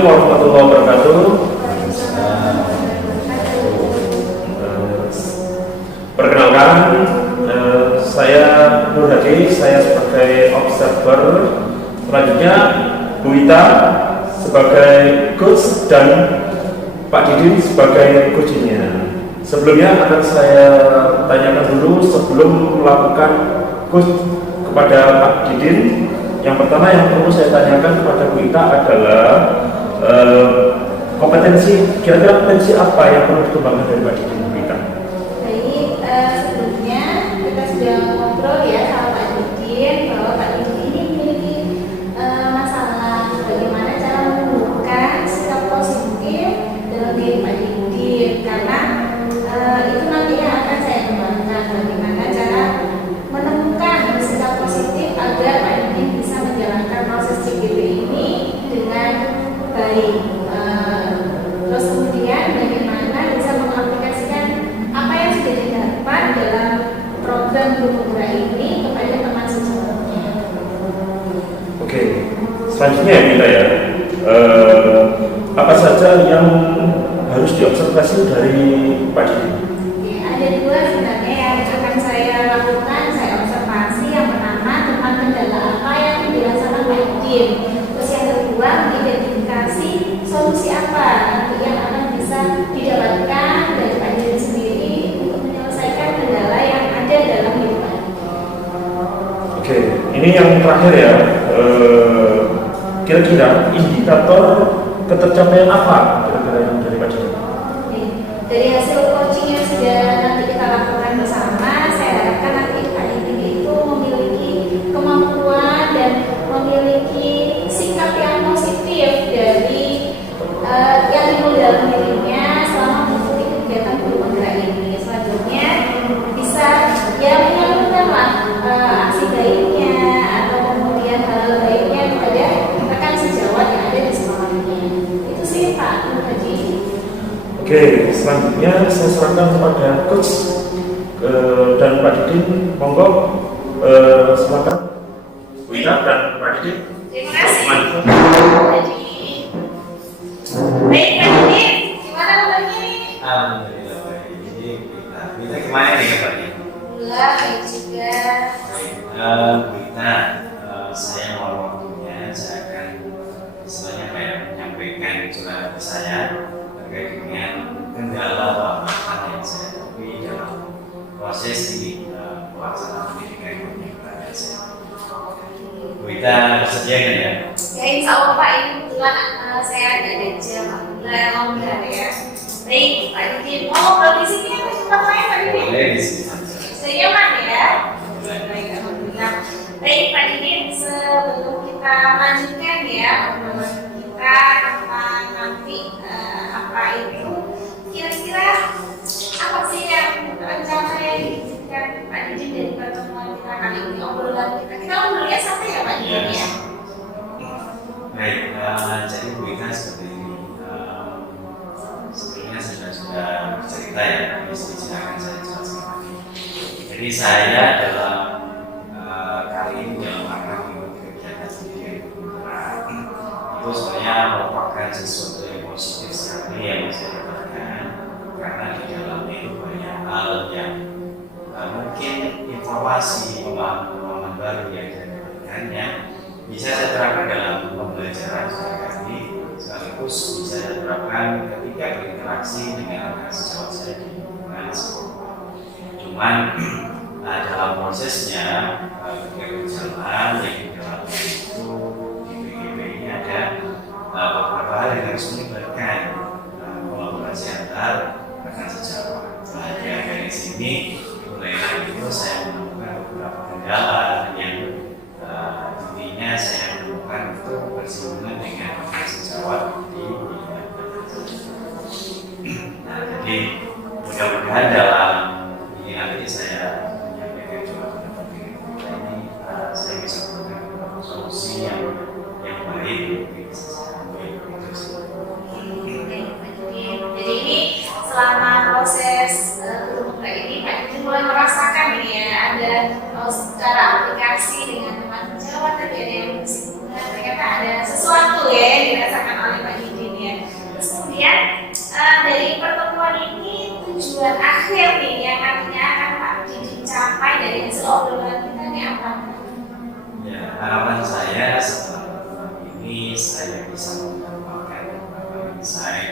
Assalamualaikum warahmatullahi wabarakatuh. Perkenalkan, saya Nur Hadi, saya sebagai observer. Selanjutnya Bu Ita sebagai coach dan Pak Didin sebagai coachnya. Sebelumnya akan saya tanyakan dulu sebelum melakukan coach kepada Pak Didin. Yang pertama yang perlu saya tanyakan kepada Bu Ita adalah kira-kira kompetensi apa yang perlu dikembangkan dari Pak Didin, Bu Ita? Baik, sebelumnya kita sudah ngobrol ya sama Pak Didin bahwa Pak Didin ini memiliki masalah bagaimana cara menumbuhkan sikap positif dalam diri Pak Didin, karena itu nantinya akan saya kembangkan bagaimana cara menemukan sikap positif agar Pak Didin bisa menjalankan proses CGP ini dengan baik. Terus kemudian bagaimana bisa mengaplikasikan apa yang sudah didapat dalam program Guru Penggerak ini kepada teman sejawatnya. Oke, selanjutnya ya kita ya, apa saja yang harus diobservasi dari Pak Didin? Oke, ada dua sebenarnya yang akan saya lakukan, saya observasi. Yang pertama tentang kendala apa yang dirasakan Pak Didin. Terus yang kedua mengidentifikasi solusi apa yang akan bisa didapatkan dari Pak Didin sendiri untuk menyelesaikan kendala yang ada dalam hidup Pak Didin. Oke, ini yang terakhir ya, kira-kira indikator ketercapaian apa kira-kira yang dari Pak Didin? Oke, dari hasil coaching yang sudah nanti kita lakukan bersama, saya harapkan nanti Pak Didin itu memiliki kemampuan dan memiliki sikap yang positif dari yang timbul dalam dirinya selama mengikuti kegiatan Guru Penggerak ini. Selanjutnya bisa ya menyalurkanlah aksi baiknya atau kemudian hal baiknya kepada rekan sejawat yang ada di sekolahnya. Itu sih Pak Nur Hadi. Oke, selanjutnya saya serahkan kepada coach dan Pak Didin. Monggo, silakan Bu Ita dan Pak Didin. Terima kasih. Jadi, baik Pak Didin, gimana kabarnya nih? Alhamdulillah baik. Kita gimana nih kabarnya? Alhamdulillah baik juga. Bu Ita, saya mau waktunya saya akan istilahnya kayak menyampaikan curhatan saya terkait dengan kendala atau hambatan yang saya temui dalam proses ini pelaksanaan pendidikan guru kepada saya. Bu Ita bersedia kan ya? Ya insya Allah Pak, ini kebetulan saya ada jam Alhamdulillah longgar ya. Baik Pak Didin, mau ngobrol di sini atau di tempat lain Pak Didin? Boleh di sini saja. Sudah nyaman ya? Baik, Alhamdulillah. Baik Pak Didin, sebelum kita lanjutkan ya obrolan kita tentang nanti apa itu, kira-kira apa sih yang rencana yang diizinkan Pak Didin dari pertemuan kita kali ini, obrolan kita ngobrolnya santai ya Pak Didin ya? Baik, jadi Bu Ita seperti ini. Sebelumnya saya sudah bercerita ya, tapi silakan saya jelaskan lagi. Jadi saya dalam kali ini dalam rangka mengikuti kegiatan pendidikan Guru Penggerak itu sebenarnya merupakan sesuatu yang positif sekali yang saya dapatkan, karena di dalamnya itu banyak hal yang mungkin informasi pemahaman baru yang saya dapatkan yang bisa saya terapkan dalam pembelajaran sehari-hari, sekaligus bisa saya terapkan ketika berinteraksi dengan rekan sejawat saya di lingkungan sekolah. Cuman dalam prosesnya ketika berjalan yang di dalamnya itu di PGP ini ada beberapa hal yang harus melibatkan kolaborasi antar rekan sejawat. Nah, dari sini mulai dari itu saya menemukan beberapa kendala yang intinya saya menemukan itu bersinggungan dengan rekan sejawat di bidang tertentu. Nah, jadi mudah-mudahan dalam ini nanti saya menyampaikan juga pendapat ini, saya bisa memberikan beberapa solusi yang baik untuk saya Jadi ini selama proses Guru Penggerak ini Pak Didin mulai merasakan ini ya, ada secara aplikasi dengan teman sejawat tadi ada yang bersinggungan, ternyata ada sesuatu ya yang dirasakan oleh Pak Didin.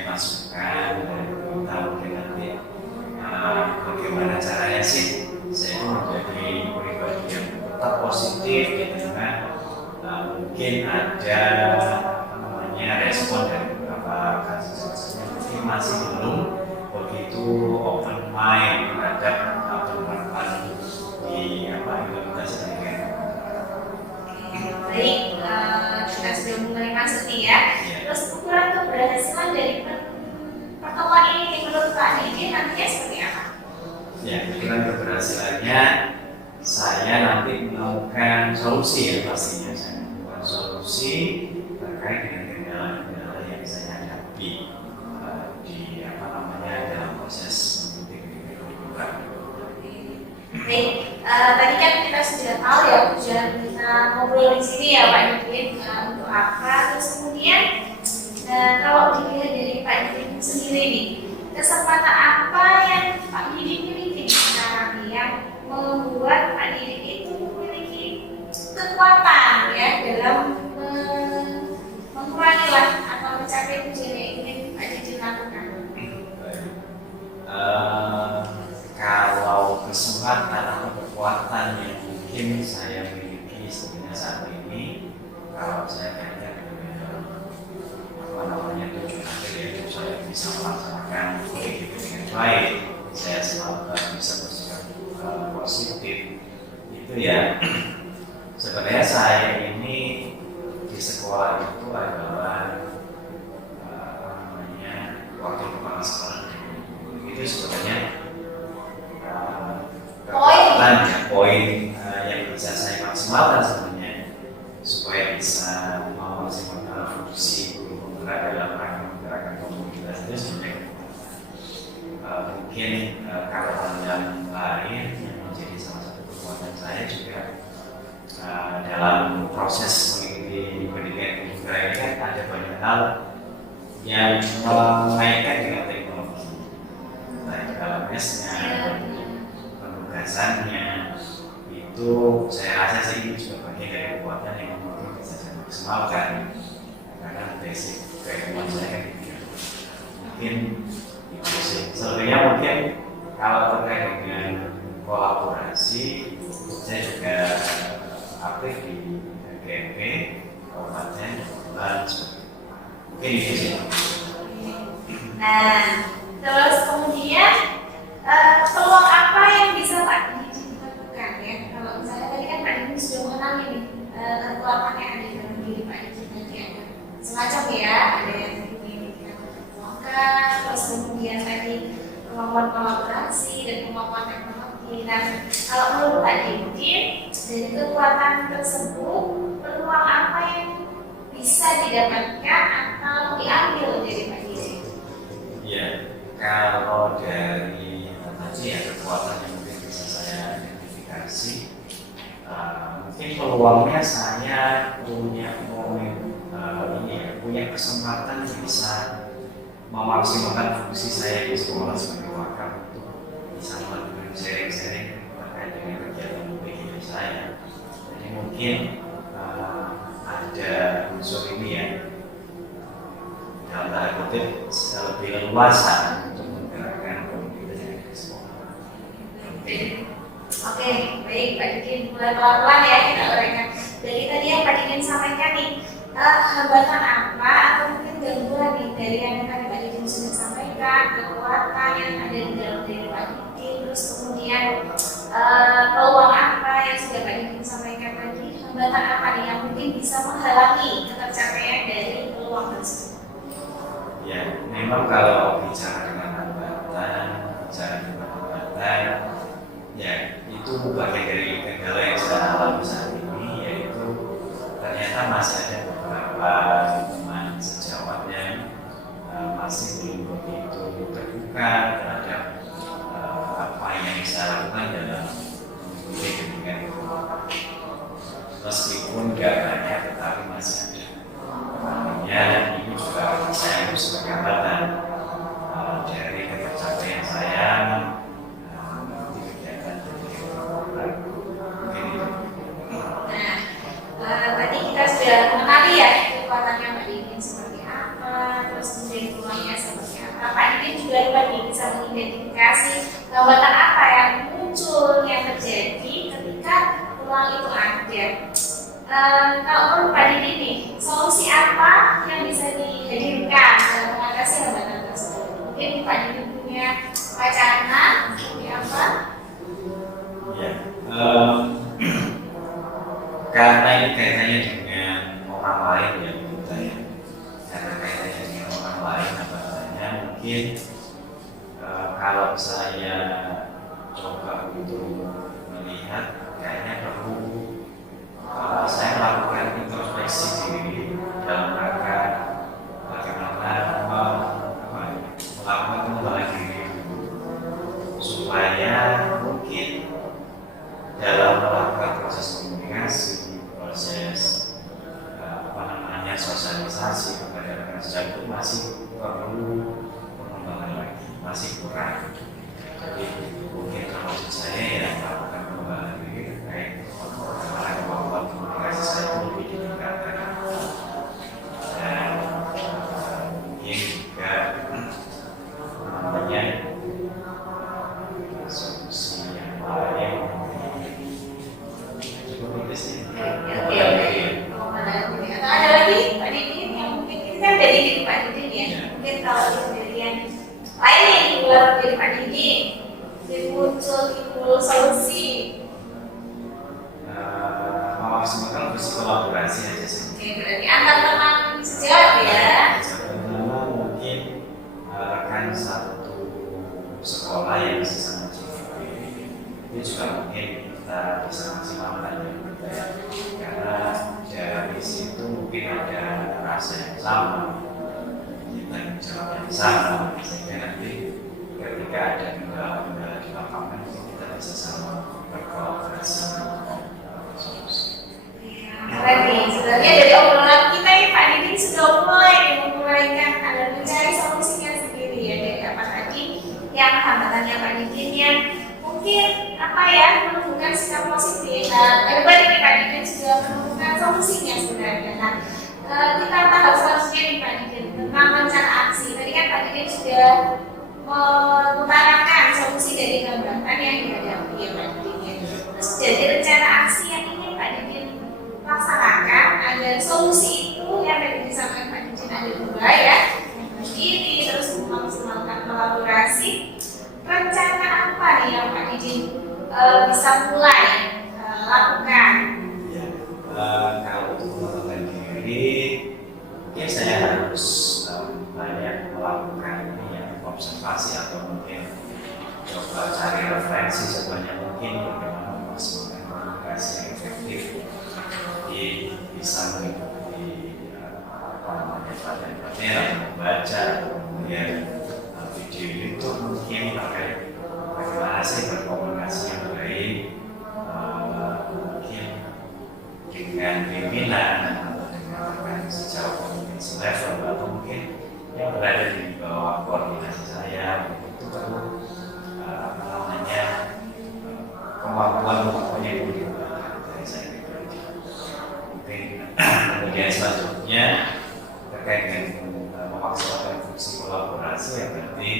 masukan dari kita mungkin nanti bagaimana caranya sih saya itu menjadi pribadi yang tetap positif gitu kan. Mungkin ada respon dari beberapa kasus mungkin masih belum begitu open mind terhadap penerapan di implementasi pendidikan. Baik, kita sudah mulai masuk nih ya. Terus ukuran keberhasilan dari pertemuan ini menurut Pak Didin nantinya seperti apa? Ya, ukuran keberhasilannya saya nanti menemukan solusi ya pastinya. Saya menemukan solusi terkait dengan kendala-kendala yang saya hadapi di dalam proses membimbing program. Baik, tadi kan kita sudah tahu ya tujuan kita ngobrol di sini ya Pak Didin untuk apa. Terus kemudian kalau dilihat dari Pak Didin sendiri nih, kesempatan apa yang Pak Didin miliki sekarang yang membuat Pak Didin itu memiliki kekuatan ya dalam mengurangilah atau mencapai tujuan yang ingin Pak Didin lakukan. Kalau kesempatan atau kekuatan yang mungkin saya miliki sebenarnya saat ini, kalau saya kaitkan dengan tujuan akhir yaitu saya bisa melaksanakan politik dengan baik, saya selalu bisa bersikap positif, itu ya sebenarnya saya ini di sekolah itu adalah waktu kepala sekolah itu sebenarnya poin yang bisa saya maksimalkan sebenarnya supaya bisa memaksimalkan fungsi guru penggerak dalam rangka menggerakkan komunitas itu sebenarnya mungkin kalau yang lain yang menjadi salah satu kekuatan saya juga dalam proses mengikuti pendidikan penggerak ini kan ada banyak hal yang mengaitkan dengan teknologi, baik dalam mesnya, penugasannya, itu saya rasa sih ini juga bagian dari kekuatan yang mungkin bisa saya maksimalkan karena basic keilmuan saya kan mungkin itu sih. Sebenarnya mungkin kalau terkait dengan kolaborasi, saya juga aktif di GMP Kabupaten Kebulan. Mungkin itu sih. Nah, terus kemudian peluang apa yang bisa Pak Didin lakukan ya? Kalau misalnya tadi kan Pak Didin sudah mengenal ini kekuatan yang ada dalam diri Pak Didin tadi ada semacam ya, ada yang ingin dikembangkan, terus kemudian tadi kemampuan kolaborasi dan kemampuan teknologi. Nah, kalau menurut Pak Didin dari kekuatan tersebut peluang apa yang bisa didapatkan atau diambil dari Pak Didin? Ya, kalau dari tadi ya kekuatan yang mungkin bisa saya identifikasi, mungkin peluangnya saya punya punya kesempatan bisa memaksimalkan fungsi saya di sekolah sebagai wakil untuk bisa melakukan sharing-sharing terkait dengan kegiatan PGI saya. Jadi mungkin ada unsur ini ya dalam tanda kutip lebih leluasa untuk menggerakkan komunitas yang di sekolah. Oke, baik Pak Didin, mulai pelan-pelan ya kita uraikan. Dari tadi yang Pak Didin sampaikan nih, hambatan apa atau mungkin gangguan nih dari yang tadi Pak Didin sudah sampaikan, kekuatan yang ada di dalam diri Pak Didin, terus kemudian peluang apa yang sudah Pak Didin sampaikan tadi, hambatan apa nih yang mungkin bisa menghalangi tercapaian dari peluang tersebut? Ya, memang kalau bicara dengan hambatan, ya itu bagian dari kendala yang saya alami saat ini, yaitu ternyata masih ada beberapa teman sejawat yang masih belum begitu terbuka terhadap apa yang saya lakukan dalam mengikuti pendidikan itu. Meskipun nggak banyak, tetapi masih ada. Artinya ini juga saya harus sebagai hambatan dari ketercapaian saya di kegiatan program. Nah, tadi kita sudah mengenali ya kekuatannya Pak Didin seperti apa, terus kemudian peluangnya seperti mengidentifikasi hambatan apa yang muncul, yang terjadi ketika peluang itu ada. Kalau menurut Pak Didi nih, solusi apa yang bisa dihadirkan dalam mengatasi hambatan tersebut? Mungkin Pak Didi punya wacana seperti apa? Ya, karena ini kaitannya dengan orang lain ya kita ya. Karena kaitannya dengan orang lain namanya mungkin kalau saya coba untuk melihat kayaknya perlu saya melakukan introspeksi diri dalam rangka bagaimana melakukan pengembangan diri supaya mungkin dalam melakukan proses komunikasi, proses sosialisasi kepada rekan sejawat itu masih perlu pengembangan lagi, masih kurang. Jadi mungkin kalau saya ya melakukan pengembangan diri terkait bagaimana kemampuan komunikasi saya itu lebih ditingkatkan dan mungkin juga namanya solusi yang lain cukup itu sih. Ada lagi Pak Didi yang mungkin ini kan dari diri Pak Didi ya. Mungkin kalau kemudian lain yang di luar dari Pak Didi, jadi muncul solusi. Maksimalkan berkolaborasi aja sih. Oke, berarti antar teman sejawat ya. Mungkin rekan satu sekolah yang sesama CVP itu juga mungkin kita bisa maksimalkan ya, karena dari situ mungkin ada rasa yang sama, kita jawab yang sama, sehingga nanti ketika ada kendala-kendala di lapangan kita bisa sama berkolaborasi. Keren nih, sebenarnya dari obrolan kita ya Pak Didi sudah memulaikan ada mencari solusinya sendiri ya dari apa tadi yang hambatannya Pak Didi yang mungkin apa ya menemukan sikap positif. Nah, hebat ini Pak Didi sudah menemukan solusinya sebenarnya. Nah, kita tahap selanjutnya nih Pak Didi tentang rencana aksi. Tadi kan Pak Didi sudah mengutarakan solusi dari hambatan yang dihadapi ya Pak Didi. Terus jadi rencana aksi yang ingin Pak Didi laksanakan agar solusi itu yang tadi disampaikan Pak Didi ada dua ya, berdiri terus memaksimalkan kolaborasi. Rencana apa nih yang Pak Didi bisa mulai lakukan? Ya, kalau untuk mengembangkan diri, mungkin saya harus banyak melakukan ini ya, observasi atau mungkin coba cari referensi sebanyak mungkin bagaimana memaksimalkan komunikasi yang efektif. Bisa mengikuti pelatihan-pelatihan, membaca, kemudian video YouTube mungkin terkait bagaimana sih berkomunikasi yang baik, mungkin dengan pimpinan atau dengan rekan sejauh komunikasi level atau mungkin yang berada di bawah koordinasi saya itu perlu kemampuan yang dibutuhkan dari saya. Kemudian selanjutnya terkait dengan memaksimalkan fungsi kolaborasi yang berarti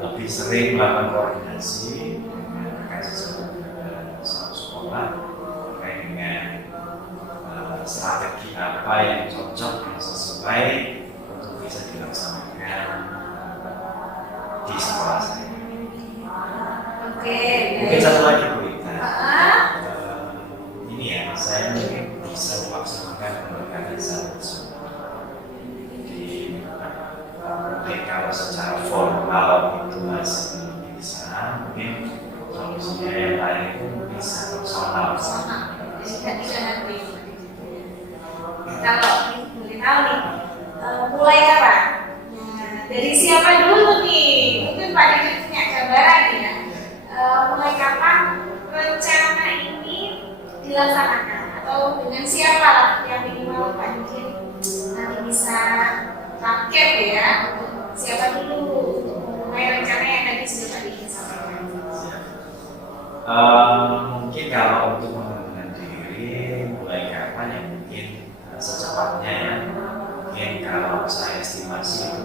lebih sering melakukan koordinasi dengan rekan sejawat satu sekolah terkait dengan strategi apa yang cocok yang sesuai untuk bisa dilaksanakan di sekolah saya. Oke. Mungkin satu lagi Bu Ita. Ini ya, saya mungkin bisa memaksimalkan pendekatan satu. Jadi mungkin kalau secara formal itu masih bisa, mungkin solusinya yang lain itu bisa personal. Jadi tidak nanti. Kalau boleh tahu nih, mulai kapan? Dari siapa dulu nih? Mungkin Pak Didi punya gambaran ya. Mulai kapan rencana ini dilaksanakan atau dengan siapa yang minimal Pak Didi nanti bisa target ya untuk siapa dulu untuk memulai rencana yang tadi sudah Pak Didi sampaikan. Mungkin kalau untuk mengembangkan diri mulai kapan ya mungkin secepatnya ya, mungkin kalau saya estimasi itu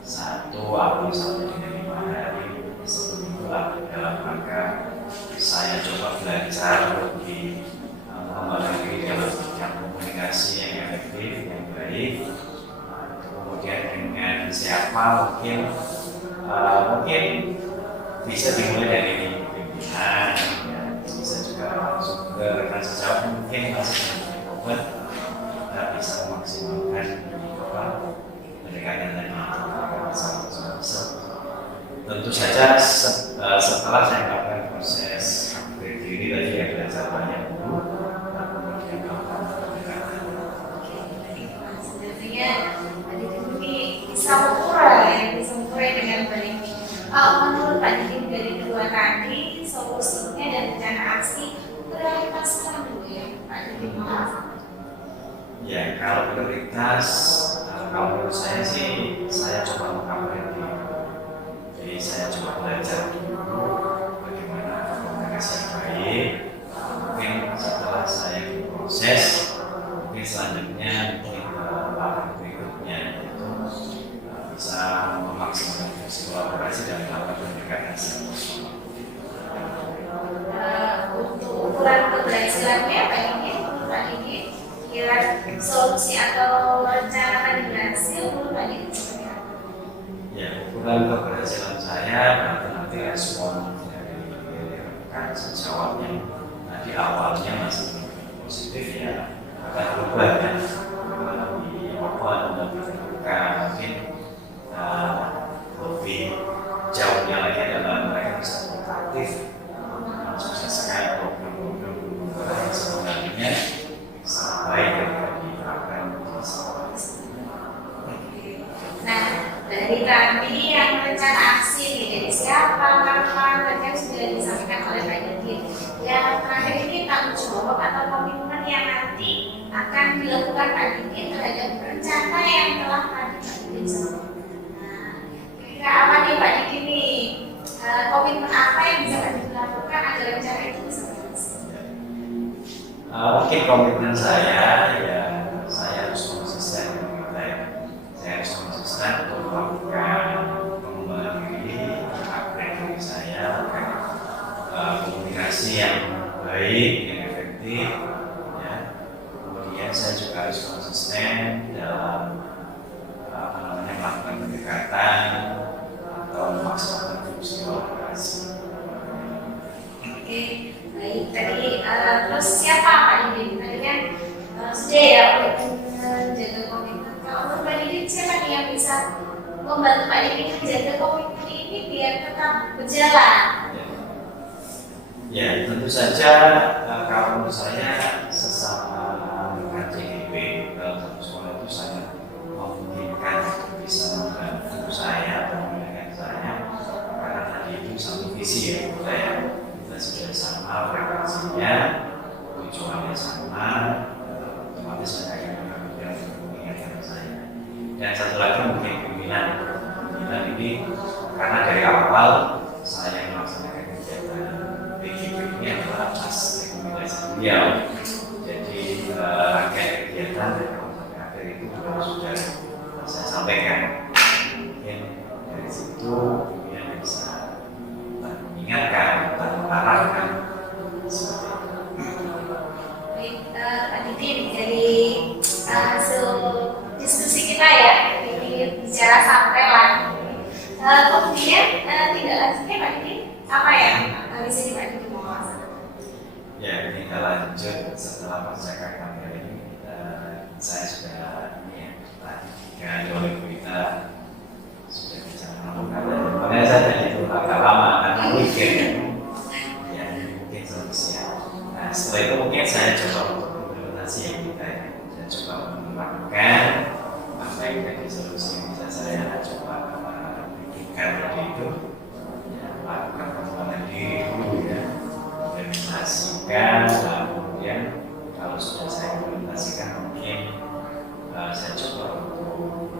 1 April kalau sampai dengan 5 hari sebelum itulah dalam rangka saya coba belajar lebih mengembangkan diri dalam bidang komunikasi yang efektif, yang baik. Kemudian dengan siapa mungkin bisa dimulai dari pimpinan, ya, bisa juga langsung ke rekan sejauh mungkin masih obat, kita bisa memaksimalkan pendekatan tadi bersama. Tentu saja setelah saya melakukan proses berdiri tadi ya belajar banyak dulu, kemudian melakukan pendekatan. Sebenarnya tadi ini bisa mengurai dengan baik. Kalau menurut Pak Didin dari dua tadi solusinya dan rencana aksi prioritaskan dulu ya Pak Didin. Ya kalau prioritas, kalau menurut saya sih saya coba mengkampanye. Jadi saya coba belajar dulu bagaimana komunikasi yang baik. Mungkin setelah saya proses, mungkin selanjutnya langkah berikutnya itu bisa memaksimalkan fungsi kolaborasi dan melakukan pendekatan emosional. Untuk ukuran keberhasilannya Pak Didin, kira solusi atau rencana tadi berhasil menurut Pak Didin seperti apa? Ya, ukuran keberhasilan saya nanti respon dari rekan sejawat yang di awalnya masih positif ya akan berubah kan di awal lebih terbuka mungkin lebih jauhnya lagi adalah mereka bisa kooperatif mensukseskan program-program yang sebenarnya sangat baik ketika diterapkan di sekolah. Nah, dari tadi yang rencana aksi nih dari siapa, kapan, tadi yang sudah disampaikan oleh Pak Didin. Yang terakhir ini tanggung jawab atau komitmen yang nanti akan dilakukan Pak Didin terhadap rencana yang telah tadi Pak Didin sampaikan. Nah, kira apa nih Pak Didin nih? Komitmen apa yang bisa Pak Didin lakukan agar rencana itu bisa berhasil? Mungkin komitmen saya ya saya harus konsisten saya harus konsisten untuk melakukan pengembangan diri, upgrade diri saya agar komunikasi yang baik, yang efektif, ya. Kemudian saya juga harus konsisten dalam melakukan pendekatan atau memaksimalkan fungsi kolaborasi. Oke, baik. Tadi terus siapa Pak Didin? Tadi kan sudah ya menjaga komitmen. Kalau menurut Pak Didin siapa nih yang bisa membantu Pak Didin menjaga komitmen ini biar tetap berjalan? Ya, tentu saja kalau menurut saya sesama rekan CGP dalam satu sekolah itu sangat memungkinkan bisa membantu saya dan mendengarkan saya karena tadi itu satu visi ya kita sudah sama frekuensinya, tujuannya sama, otomatis saya akan mengingatkan saya. Dan satu lagi mungkin pimpinan ini karena dari awal saya melaksanakan kegiatan BGP ini adalah atas rekomendasi beliau. Jadi rangkaian kegiatan dari awal sampai akhir itu juga sudah saya sampaikan. Mungkin dari situ kemudian bisa mengingatkan dan mengarahkan seperti itu. Baik, Pak Didin dari hasil diskusi kita ya, ini bicara sampai lah. Kemudian tidak lanjutnya Pak Didin apa yang bisa Pak Didin mau lakukan? Ya, kita lanjut setelah percakapan kali ini. Saya sudah tadi oleh kita sudah bicara mengenai makanya saya tadi itu agak lama karena weekend ya mungkin solusi. Nah setelah itu mungkin saya coba untuk implementasi yang kita saya coba melakukan apa yang tadi solusi yang bisa saya coba bikinkan tadi itu ya, lakukan pengembangan diri dulu ya implementasikan kemudian kalau sudah saya implementasikan mungkin saya coba untuk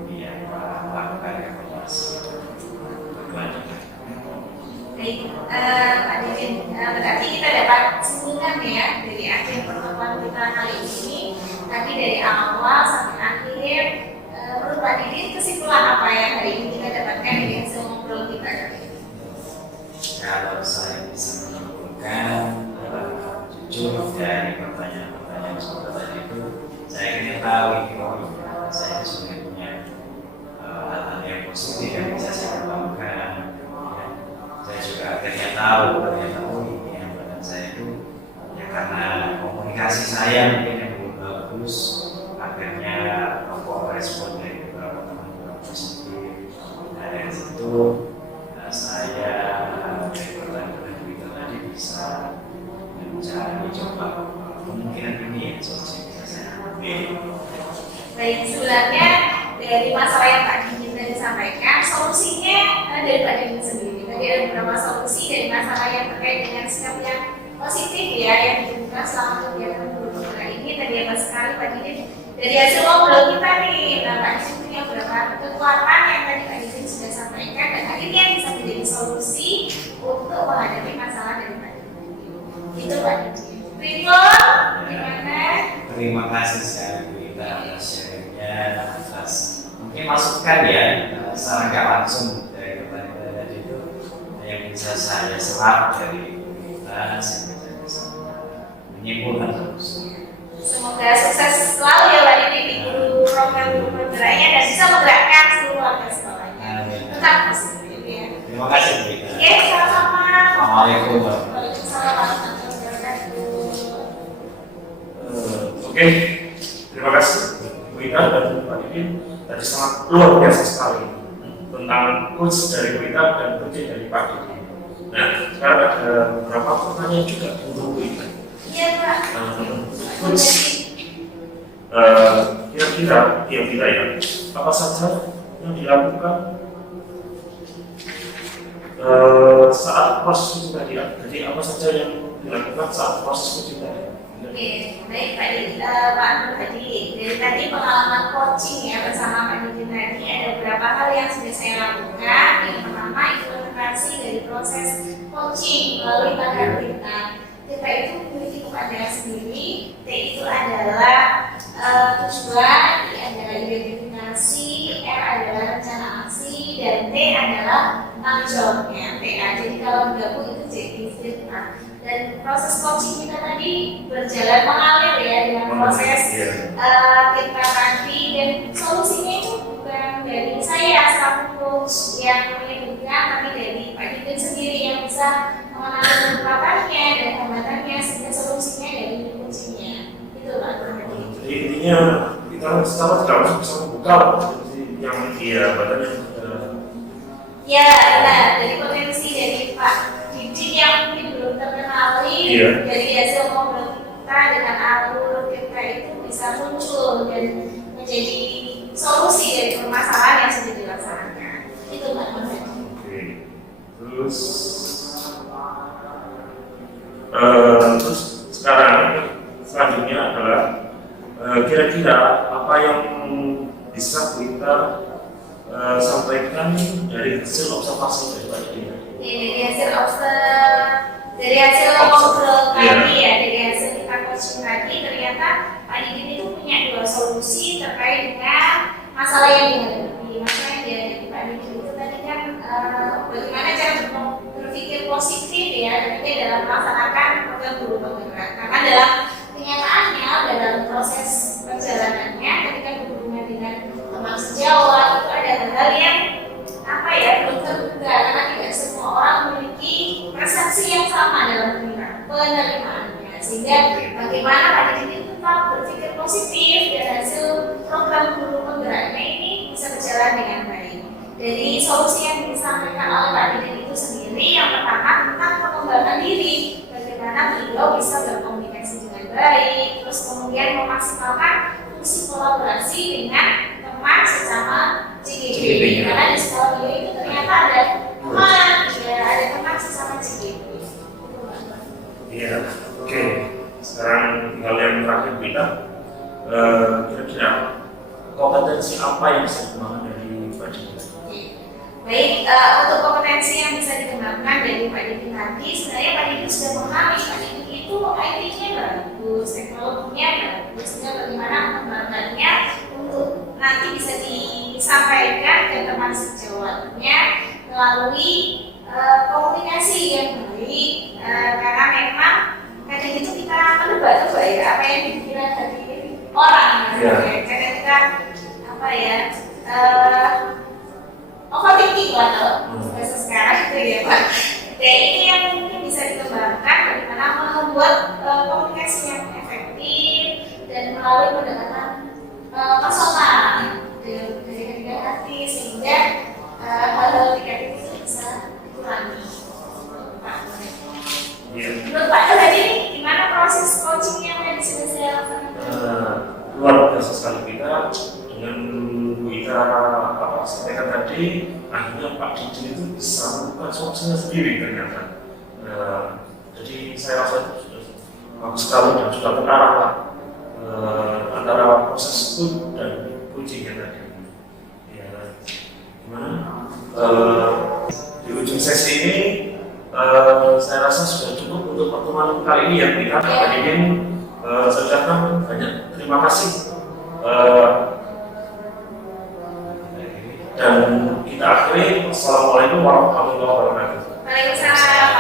positif yang bisa saya kembangkan. Ya. Saya juga akhirnya tahu ternyata ini yang badan saya itu ya karena komunikasi saya mungkin yang belum bagus, akhirnya kok respon dari beberapa teman-teman positif. Nah dari situ saya dari pertanyaan Twitter tadi bisa mencari coba kemungkinan ini yang bisa saya ambil. Baik, sebenarnya dari masalah yang Pak Didin tadi sampaikan, solusinya dari Pak Didin sendiri. Tadi ada beberapa solusi dari masalah yang terkait dengan sikap yang positif ya, yang ditemukan selama kegiatan guru penggerak ini. Tadi apa sekali Pak Didin dari hasil ngobrol kita nih, Pak Didin punya beberapa kekuatan yang tadi Pak Didin sudah sampaikan dan akhirnya bisa menjadi solusi untuk menghadapi masalah dari Pak Didin. Itu Pak Didin. Rifon, gimana? Terima kasih sekali Bu Ita atas sharingnya, atas mungkin masukan ya, secara nggak langsung dari pertanyaan tadi itu yang bisa saya serap dari Bu Ita sehingga saya bisa menyimpulkan terus. Semoga sukses selalu ya Pak Didin di guru program guru penggeraknya dan bisa menggerakkan seluruh warga sekolahnya. Tetap positif ya. Terima kasih Bu Ita. Oke, sama-sama. Assalamualaikum warahmatullahi Waalaikumsalam warahmatullahi wabarakatuh. Oke, terima kasih Bu Ita dan Pak Didin. Tadi sangat luar biasa sekali tentang coach dari Bu Ita dan coach dari Pak Didin. Nah, sekarang ada beberapa pertanyaan juga untuk Bu Ita. Iya Pak. Coach, kira-kira ya, apa saja yang dilakukan saat proses itu tadi? Jadi apa saja yang dilakukan saat proses itu tadi? Oke, baik Pak Nur tadi dari tadi pengalaman coaching ya bersama Pak Didin tadi ada beberapa hal yang sudah saya lakukan. Yang pertama implementasi dari proses coaching melalui tahapan kita. Kita itu memiliki kepanjangan sendiri. T itu adalah tujuan, I adalah identifikasi, R adalah rencana aksi, dan T adalah tanggung jawabnya. TA. Jadi kalau menggabung itu jadi dan proses coaching kita tadi berjalan mengalir ya dengan proses kita tadi dan solusinya itu bukan dari saya selaku coach yang menyebutkan tapi dari Pak Didin sendiri yang bisa mengenali kekuatannya dan hambatannya sehingga solusinya dari coachingnya itu Pak Didin. Jadi intinya kita secara tidak bisa membuka yang badan yang ya benar dari potensi dari Pak Didin yang mungkin belum terkenali dari hasil ngobrol kita dengan alur kita itu bisa muncul dan menjadi solusi dari permasalahan yang sudah dilaksanakan itu Pak Didin. Oke. Terus sekarang selanjutnya adalah kira-kira apa yang bisa kita sampaikan dari hasil observasi dari Pak Didin. Dari hasil ngobrol tadi ya, dari hasil kita coaching tadi ternyata Pak Didin itu punya dua solusi terkait dengan masalah yang dihadapi. Masalah yang dihadapi Pak Didin itu tadi kan bagaimana cara berpikir positif ya ketika dalam melaksanakan program guru penggerak. Karena dalam kenyataannya dalam proses perjalanannya ketika berhubungan dengan teman sejawat itu ada hal-hal yang belum terduga karena tidak semua orang memiliki persepsi yang sama dalam penerimaannya sehingga bagaimana Pak Didin tetap berpikir positif dan hasil program guru penggeraknya ini bisa berjalan dengan baik. Dari solusi yang disampaikan oleh Pak Didin itu sendiri yang pertama tentang pengembangan diri, bagaimana beliau bisa berkomunikasi dengan baik, terus kemudian memaksimalkan fungsi kolaborasi dengan teman sesama CGP. Karena di sekolah beliau itu ternyata ada teman, ada teman sesama CGP. Iya, oke. Sekarang tinggal yang terakhir kita, kira-kira kompetensi apa yang bisa dikembangkan dari Pak Didin? Baik, untuk kompetensi yang bisa dikembangkan dari Pak Didin tadi, sebenarnya Pak Didin sudah memahami Pak Didin itu IT-nya bagus, teknologinya bagus, sehingga bagaimana mengembangkannya untuk nanti bisa disampaikan ke teman sejawatnya melalui komunikasi yang baik, karena memang kadang itu kita menebak-nebak ya apa yang dipikiran dari orang, kadang kita kuat kalau bahasa sekarang gitu ya Pak. Dan ini yang mungkin bisa dikembangkan bagaimana membuat komunikasi yang efektif dan melalui pendekatan personal dari ketiga hati sehingga hal-hal negatif itu bisa dikurangi. Menurut Pak tadi gimana proses coaching yang tadi sudah saya lakukan? Luar biasa sekali kita dengan Bu Ika apa sampaikan tadi, akhirnya Pak Didi itu bisa membuka solusinya sendiri ternyata. Jadi saya rasa itu sudah bagus sekali dan sudah terarah lah antara proses coach dan coachingnya tadi. Ya, gimana? Di ujung sesi ini saya rasa sudah cukup untuk pertemuan kali ini ya kita Pak ingin saya ucapkan banyak terima kasih dan kita akhiri. Assalamualaikum warahmatullahi wabarakatuh. Waalaikumsalam.